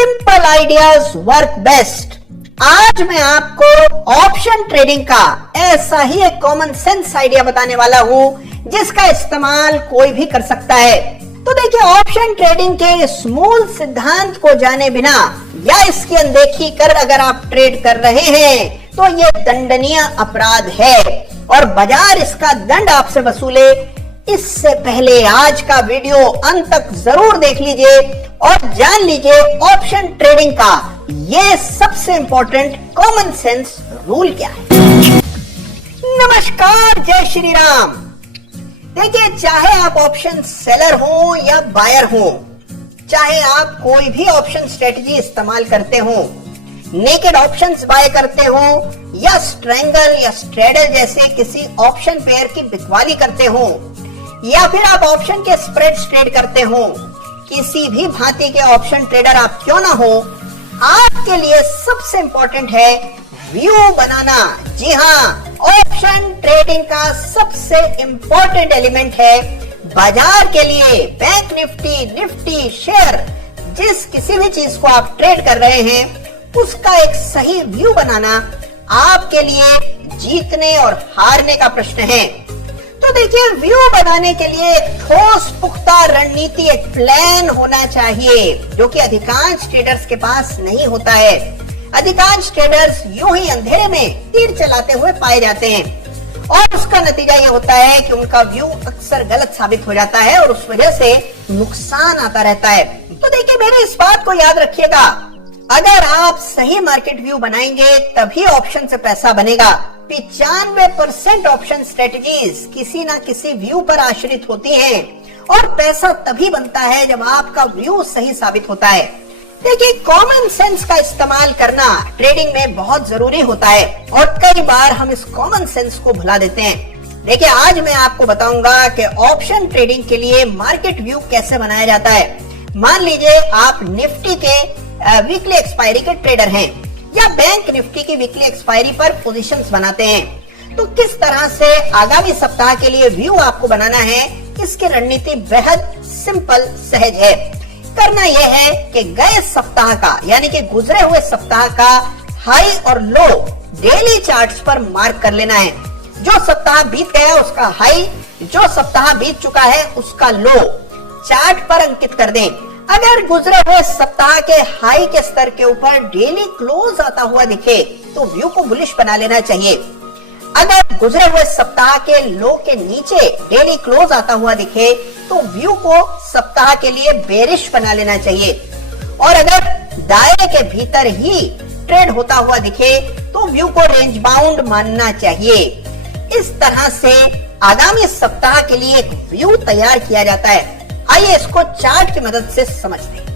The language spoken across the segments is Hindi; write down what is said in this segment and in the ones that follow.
Simple ideas work best. आज मैं आपको ऑप्शन ट्रेडिंग का ऐसा ही एक कॉमन सेंस आइडिया बताने वाला हूं जिसका इस्तेमाल कोई भी कर सकता है। तो देखिए, ऑप्शन ट्रेडिंग के इस मूल सिद्धांत को जाने बिना या इसकी अनदेखी कर अगर आप ट्रेड कर रहे हैं तो ये दंडनीय अपराध है और बाजार इसका दंड आपसे वसूले। इससे पहले आज का वीडियो अंत तक जरूर देख लीजिए और जान लीजिए ऑप्शन ट्रेडिंग का ये सबसे इंपॉर्टेंट कॉमन सेंस रूल क्या है। नमस्कार, जय श्री राम। देखिए, चाहे आप ऑप्शन सेलर हो या बायर हो, चाहे आप कोई भी ऑप्शन स्ट्रेटजी इस्तेमाल करते हो, नेकेड ऑप्शंस बाय करते हो या स्ट्रैंगल या स्ट्रेडल जैसे किसी ऑप्शन पेयर की बिकवाली करते हो, या फिर आप ऑप्शन के स्प्रेड्स ट्रेड करते हो, किसी भी भांति के ऑप्शन ट्रेडर आप क्यों ना हो, आपके लिए सबसे इंपॉर्टेंट है व्यू बनाना। जी हाँ, ऑप्शन ट्रेडिंग का सबसे इंपॉर्टेंट एलिमेंट है बाजार के लिए बैंक निफ्टी शेयर, जिस किसी भी चीज को आप ट्रेड कर रहे हैं उसका एक सही व्यू बनाना आपके लिए जीतने और हारने का प्रश्न है। तो देखिए, व्यू बनाने के लिए एक ठोस पुख्ता रणनीति, एक प्लान होना चाहिए जो कि अधिकांश ट्रेडर्स के पास नहीं होता है। अधिकांश ट्रेडर्स यूं ही अंधेरे में तीर चलाते हुए पाए जाते हैं और उसका नतीजा ये होता है कि उनका व्यू अक्सर गलत साबित हो जाता है और उस वजह से नुकसान आता रहता है। तो देखिए, मेरी इस बात को याद रखिएगा, अगर आप सही मार्केट व्यू बनाएंगे तभी ऑप्शन से पैसा बनेगा। 95% ऑप्शन स्ट्रेटजीज किसी ना किसी व्यू पर आश्रित होती हैं और पैसा तभी बनता है जब आपका व्यू सही साबित होता है। देखिए, कॉमन सेंस का इस्तेमाल करना ट्रेडिंग में बहुत जरूरी होता है और कई बार हम इस कॉमन सेंस को भुला देते हैं। देखिए, आज मैं आपको बताऊंगा कि ऑप्शन ट्रेडिंग के लिए मार्केट व्यू कैसे बनाया जाता है। मान लीजिए आप निफ्टी के वीकली एक्सपायरी के ट्रेडर हैं या बैंक निफ्टी की वीकली एक्सपायरी पर पोजीशंस बनाते हैं, तो किस तरह से आगामी सप्ताह के लिए व्यू आपको बनाना है, इसकी रणनीति बेहद सिंपल सहज है। करना यह है कि गए सप्ताह का यानी कि गुजरे हुए सप्ताह का हाई और लो डेली चार्ट्स पर मार्क कर लेना है। जो सप्ताह बीत गया उसका हाई, जो सप्ताह बीत चुका है उसका लो चार्ट पर अंकित कर दें। अगर गुजरे हुए सप्ताह के हाई के स्तर के ऊपर डेली क्लोज आता हुआ दिखे तो व्यू को बुलिश बना लेना चाहिए। अगर गुजरे हुए सप्ताह के लो के नीचे डेली क्लोज आता हुआ दिखे तो व्यू को सप्ताह के लिए बेरिश बना लेना चाहिए। और अगर दायरे के भीतर ही ट्रेड होता हुआ दिखे तो व्यू को रेंज बाउंड मानना चाहिए। इस तरह से आगामी सप्ताह के लिए एक व्यू तैयार किया जाता है। आइए इसको चार्ट की मदद से समझते हैं।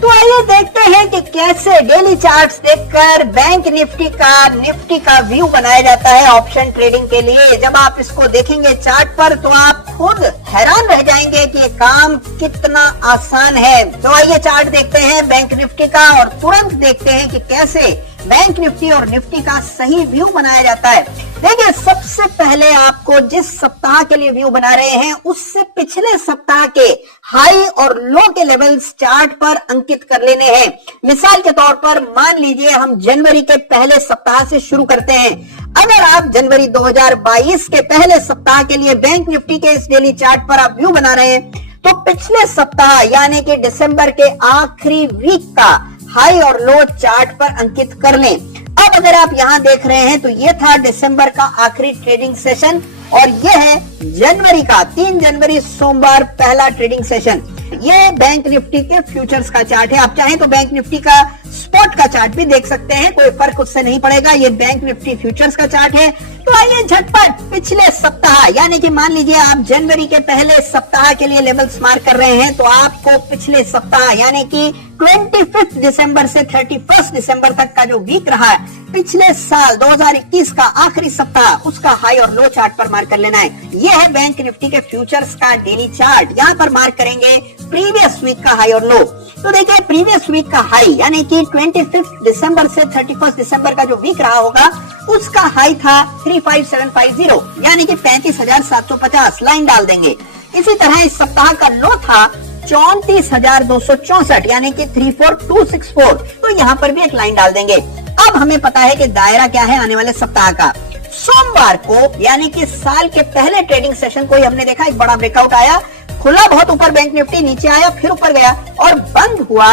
तो आइए देखते हैं कि कैसे डेली चार्ट्स देखकर बैंक निफ्टी का व्यू बनाया जाता है ऑप्शन ट्रेडिंग के लिए। जब आप इसको देखेंगे चार्ट पर तो आप खुद हैरान रह जाएंगे कि ये काम कितना आसान है। तो आइए चार्ट देखते हैं बैंक निफ्टी का और तुरंत देखते हैं कि कैसे बैंक निफ्टी और निफ्टी का सही व्यू बनाया जाता है। देखिए, सबसे पहले आपको जिस सप्ताह के लिए व्यू बना रहे हैं उससे पिछले सप्ताह के हाई और लो के लेवल्स चार्ट पर अंकित कर लेने हैं। मिसाल के तौर पर मान लीजिए हम जनवरी के पहले सप्ताह से शुरू करते हैं। अगर आप जनवरी 2022 के पहले सप्ताह के लिए बैंक निफ्टी के इस डेली चार्ट पर आप व्यू बना रहे हैं तो पिछले सप्ताह यानी कि दिसंबर के आखिरी वीक का हाई और लो चार्ट पर अंकित कर लें। अब अगर आप यहाँ देख रहे हैं तो ये था दिसंबर का आखिरी ट्रेडिंग सेशन और ये है जनवरी का 3 जनवरी सोमवार पहला ट्रेडिंग सेशन। ये बैंक निफ्टी के फ्यूचर्स का चार्ट है। आप चाहें तो बैंक निफ्टी का स्पॉट का चार्ट भी देख सकते हैं, कोई फर्क उससे नहीं पड़ेगा। ये बैंक निफ्टी फ्यूचर्स का चार्ट है। तो आइए झटपट पिछले सप्ताह यानी कि मान लीजिए आप जनवरी के पहले सप्ताह के लिए लेवल्स मार्क कर रहे हैं तो आपको पिछले सप्ताह यानी कि 25 दिसंबर से 31 दिसंबर तक का जो वीक रहा है, पिछले साल 2021 का आखिरी सप्ताह, उसका हाई और लो चार्ट पर मार्क कर लेना है। यह है बैंक निफ्टी के फ्यूचर्स का डेली चार्ट। यहाँ पर मार्क करेंगे प्रीवियस वीक का हाई और लो। तो देखिए, प्रीवियस वीक का हाई यानी कि 25 दिसंबर से 31 दिसंबर का जो वीक रहा होगा उसका हाई था 35750 यानी कि 35,750। लाइन डाल देंगे। इसी तरह इस सप्ताह का लो था 34,264 यानी कि 34264। तो यहाँ पर भी एक लाइन डाल देंगे। अब हमें पता है कि दायरा क्या है आने वाले सप्ताह का। सोमवार को यानी कि साल के पहले ट्रेडिंग सेशन को ही हमने देखा, एक बड़ा ब्रेकआउट आया, खुला बहुत ऊपर बैंक निफ्टी, नीचे आया फिर ऊपर गया और बंद हुआ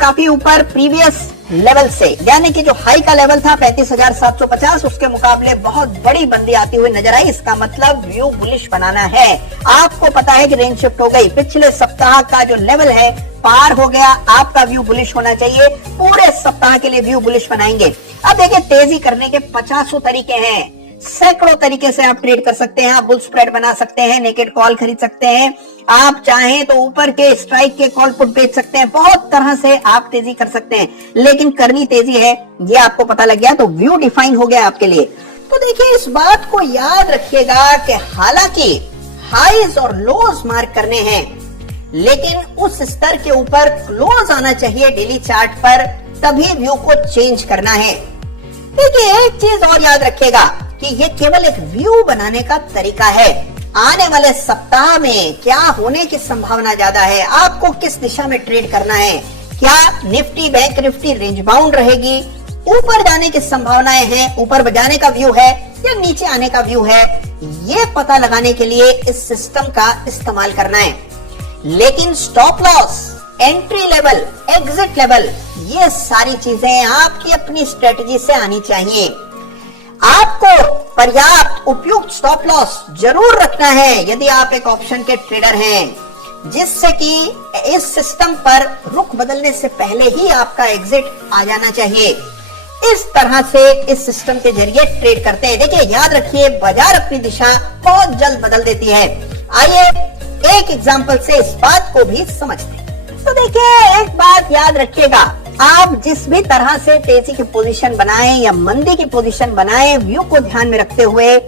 काफी ऊपर प्रीवियस लेवल से, यानी कि जो हाई का लेवल था 35,750 उसके मुकाबले बहुत बड़ी बंदी आती हुई नजर आई। इसका मतलब व्यू बुलिश बनाना है। आपको पता है कि रेंज शिफ्ट हो गई, पिछले सप्ताह का जो लेवल है पार हो गया, आपका व्यू बुलिश होना चाहिए। पूरे सप्ताह के लिए व्यू बुलिश बनाएंगे। अब देखिए तेजी करने के 50 तरीके हैं, सैकड़ों तरीके से आप ट्रेड कर सकते हैं। आप बुल स्प्रेड बना सकते हैं, नेकेड कॉल खरीद सकते हैं, आप चाहें तो ऊपर के स्ट्राइक के कॉल पुट बेच सकते हैं, बहुत तरह से आप तेजी कर सकते हैं। लेकिन करनी तेजी है, ये आपको पता लग गया तो व्यू डिफाइन हो गया आपके लिए। तो देखिए इस बात को याद रखिएगा कि हालांकि हाईज और लोज मार्क करने हैं, लेकिन उस स्तर के ऊपर क्लोज आना चाहिए डेली चार्ट पर, तभी व्यू को चेंज करना है। देखिए एक चीज और याद रखिएगा कि ये केवल एक व्यू बनाने का तरीका है। आने वाले सप्ताह में क्या होने की संभावना ज्यादा है, आपको किस दिशा में ट्रेड करना है, क्या Nifty bank Nifty range bound रहेगी, ऊपर जाने की संभावनाएं हैं, ऊपर जाने का व्यू है या नीचे आने का व्यू है, ये पता लगाने के लिए इस सिस्टम का इस्तेमाल करना है। लेकिन stop loss, entry level, exit level, ये सारी चीजें आपकी अपनी स्ट्रेटजी से आनी चाहिए। आपको पर्याप्त उपयुक्त स्टॉप लॉस जरूर रखना है यदि आप एक ऑप्शन के ट्रेडर हैं, जिससे कि इस सिस्टम पर रुख बदलने से पहले ही आपका एग्जिट आ जाना चाहिए। इस तरह से इस सिस्टम के जरिए ट्रेड करते हैं। देखिए याद रखिए बाजार अपनी दिशा बहुत जल्द बदल देती है। आइए एक एग्जांपल से इस बात को भी समझते हैं। तो देखिए एक बात याद रखिएगा, आप जिस भी तरह से तेजी की पोजीशन बनाएं या मंदी की पोजीशन बनाएं, व्यू को ध्यान में रखते हुए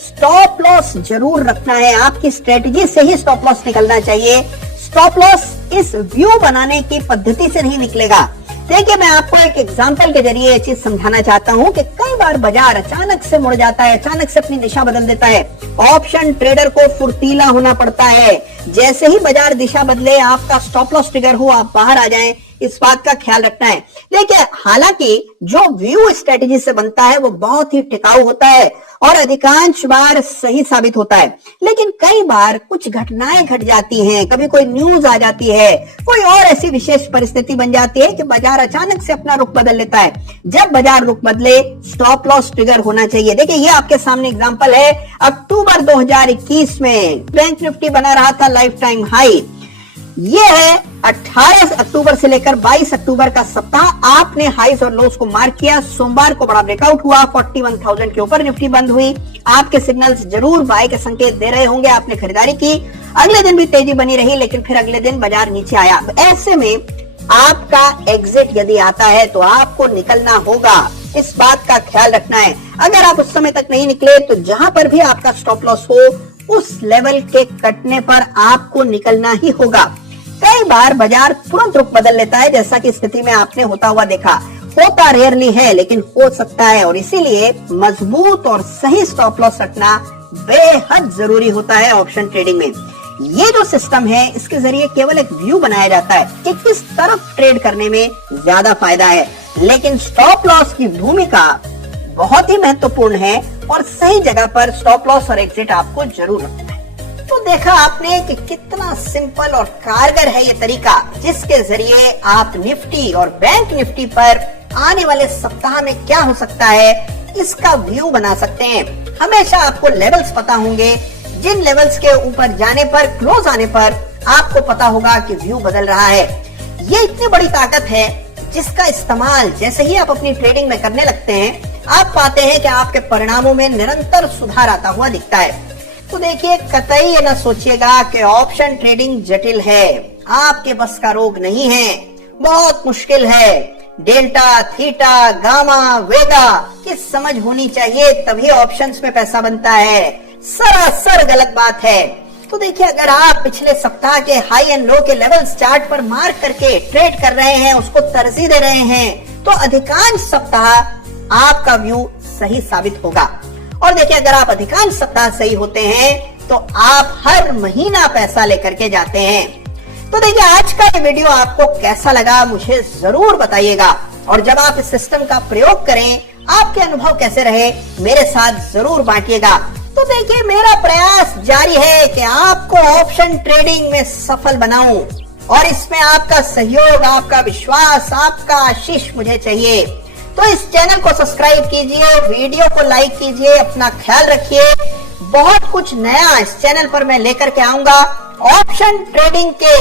स्टॉप लॉस जरूर रखना है। आपकी स्ट्रेटजी से ही स्टॉप लॉस निकलना चाहिए। स्टॉप लॉस इस व्यू बनाने की पद्धति से नहीं निकलेगा। देखिए मैं आपको एक एग्जांपल के जरिए ये चीज समझाना चाहता हूं कि कई बार बाजार अचानक से मुड़ जाता है, अचानक से अपनी दिशा बदल देता है। ऑप्शन ट्रेडर को फुर्तीला होना पड़ता है। जैसे ही बाजार दिशा बदले, आपका स्टॉप लॉस ट्रिगर हो, आप बाहर आ जाएं, इस बात का ख्याल रखना है। देखिए हालांकि जो व्यू स्ट्रेटजी से बनता है वो बहुत ही टिकाऊ होता है और अधिकांश बार सही साबित होता है, लेकिन कई बार कुछ घटनाएं घट जाती हैं, कभी कोई न्यूज आ जाती है, कोई और ऐसी विशेष परिस्थिति बन जाती है कि बाजार अचानक से अपना रुख बदल लेता है। जब बाजार रुख बदले, स्टॉप लॉस ट्रिगर होना चाहिए। देखिए ये आपके सामने एग्जांपल है। अक्टूबर 2021 में बैंक निफ्टी बना रहा था लाइफ टाइम हाई। ये है 18 अक्टूबर से लेकर 22 अक्टूबर का सप्ताह। आपने हाईज और लोस को मार्क किया। सोमवार को बड़ा ब्रेकआउट हुआ, 41,000 के ऊपर निफ्टी बंद हुई। आपके सिग्नल्स जरूर बाय के संकेत दे रहे होंगे, आपने खरीदारी की। अगले दिन भी तेजी बनी रही, लेकिन फिर अगले दिन बाजार नीचे आया। ऐसे में आपका एग्जिट यदि आता है तो आपको निकलना होगा, इस बात का ख्याल रखना है। अगर आप उस समय तक नहीं निकले तो जहां पर भी आपका स्टॉप लॉस हो, उस लेवल के कटने पर आपको निकलना ही होगा। कई बार बाजार तुरंत रुख बदल लेता है, जैसा कि स्थिति में आपने होता हुआ देखा। होता रेयरली है लेकिन हो सकता है, और इसीलिए मजबूत और सही स्टॉप लॉस रखना बेहद जरूरी होता है ऑप्शन ट्रेडिंग में। ये जो सिस्टम है इसके जरिए केवल एक व्यू बनाया जाता है कि किस तरफ ट्रेड करने में ज्यादा फायदा है, लेकिन स्टॉप लॉस की भूमिका बहुत ही महत्वपूर्ण है और सही जगह पर स्टॉप लॉस और एग्जिट आपको जरूर रखना है। तो देखा आपने कि कितना सिंपल और कारगर है ये तरीका, जिसके जरिए आप निफ्टी और बैंक निफ्टी पर आने वाले सप्ताह में क्या हो सकता है इसका व्यू बना सकते हैं। हमेशा आपको लेवल्स पता होंगे, जिन लेवल्स के ऊपर जाने पर, क्लोज आने पर आपको पता होगा कि व्यू बदल रहा है। ये इतनी बड़ी ताकत है जिसका इस्तेमाल जैसे ही आप अपनी ट्रेडिंग में करने लगते हैं, आप पाते हैं कि आपके परिणामों में निरंतर सुधार आता हुआ दिखता है। तो देखिए कतई ये न सोचिएगा कि ऑप्शन ट्रेडिंग जटिल है, आपके बस का रोग नहीं है, बहुत मुश्किल है। डेल्टा, थीटा, गामा, वेगा की समझ होनी चाहिए, तभी ऑप्शंस में पैसा बनता है। सरासर गलत बात है। तो देखिए अगर आप पिछले सप्ताह के हाई एंड लो के लेवल्स चार्ट पर मार्क करके ट्रेड कर रहे हैं, उसको तरजीह दे रहे हैं, तो अधिकांश सप्ताह आपका व्यू सही साबित होगा। और देखिए अगर आप अधिकांश सप्ताह सही होते हैं तो आप हर महीना पैसा लेकर के जाते हैं। तो देखिए आज का ये वीडियो आपको कैसा लगा मुझे जरूर बताइएगा, और जब आप इस सिस्टम का प्रयोग करें आपके अनुभव कैसे रहे मेरे साथ जरूर बांटिएगा। तो देखिए मेरा प्रयास जारी है कि आपको ऑप्शन ट्रेडिंग में सफल बनाऊं, और इसमें आपका सहयोग, आपका विश्वास, आपका आशीष मुझे चाहिए। तो इस चैनल को सब्सक्राइब कीजिए, वीडियो को लाइक कीजिए, अपना ख्याल रखिए। बहुत कुछ नया इस चैनल पर मैं लेकर के आऊंगा। ऑप्शन ट्रेडिंग के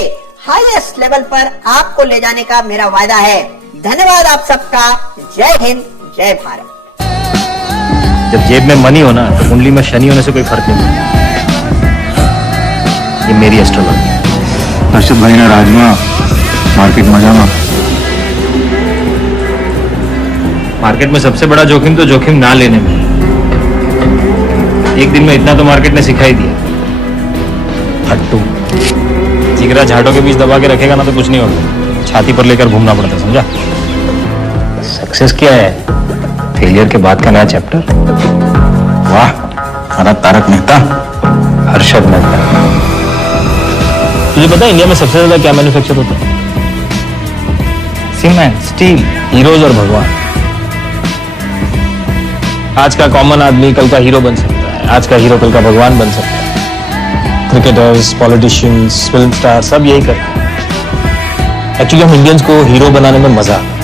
हाईएस्ट लेवल पर आपको ले जाने का मेरा वादा है। धन्यवाद आप सबका। जय हिंद, जय भारत। जब जेब में मनी हो ना तो कुंडली में शनि होने से कोई फर्क नहीं पड़ता। ये मेरी एस्ट्रोलॉजी। अर्षद भाई ने राजमा मार्केट में जाना। मार्केट में सबसे बड़ा जोखिम तो जोखिम ना लेने में। एक दिन में इतना तो मार्केट ने सिखा ही दिया। फट्टू जिगरा झाड़ों के बीच दबा के रखेगा ना तो कुछ नहीं होगा, छाती पर लेकर घूमना पड़ता, समझा। सक्सेस क्या है? फेलियर के बाद का नया चैप्टर। वाह, हमारा तारक मेहता। हर्षद मेहता। तुझे पता है इंडिया में सबसे ज्यादा क्या मैन्युफैक्चर होता है? सीमेंट, स्टील, हीरोज और भगवान। आज का कॉमन आदमी कल का हीरो बन सकता है, आज का हीरो कल का भगवान बन सकता है। क्रिकेटर्स, पॉलिटिशियंस, फिल्म स्टार सब यही करते हैं। एक्चुअली हम इंडियंस को हीरो बनाने में मजा आता है।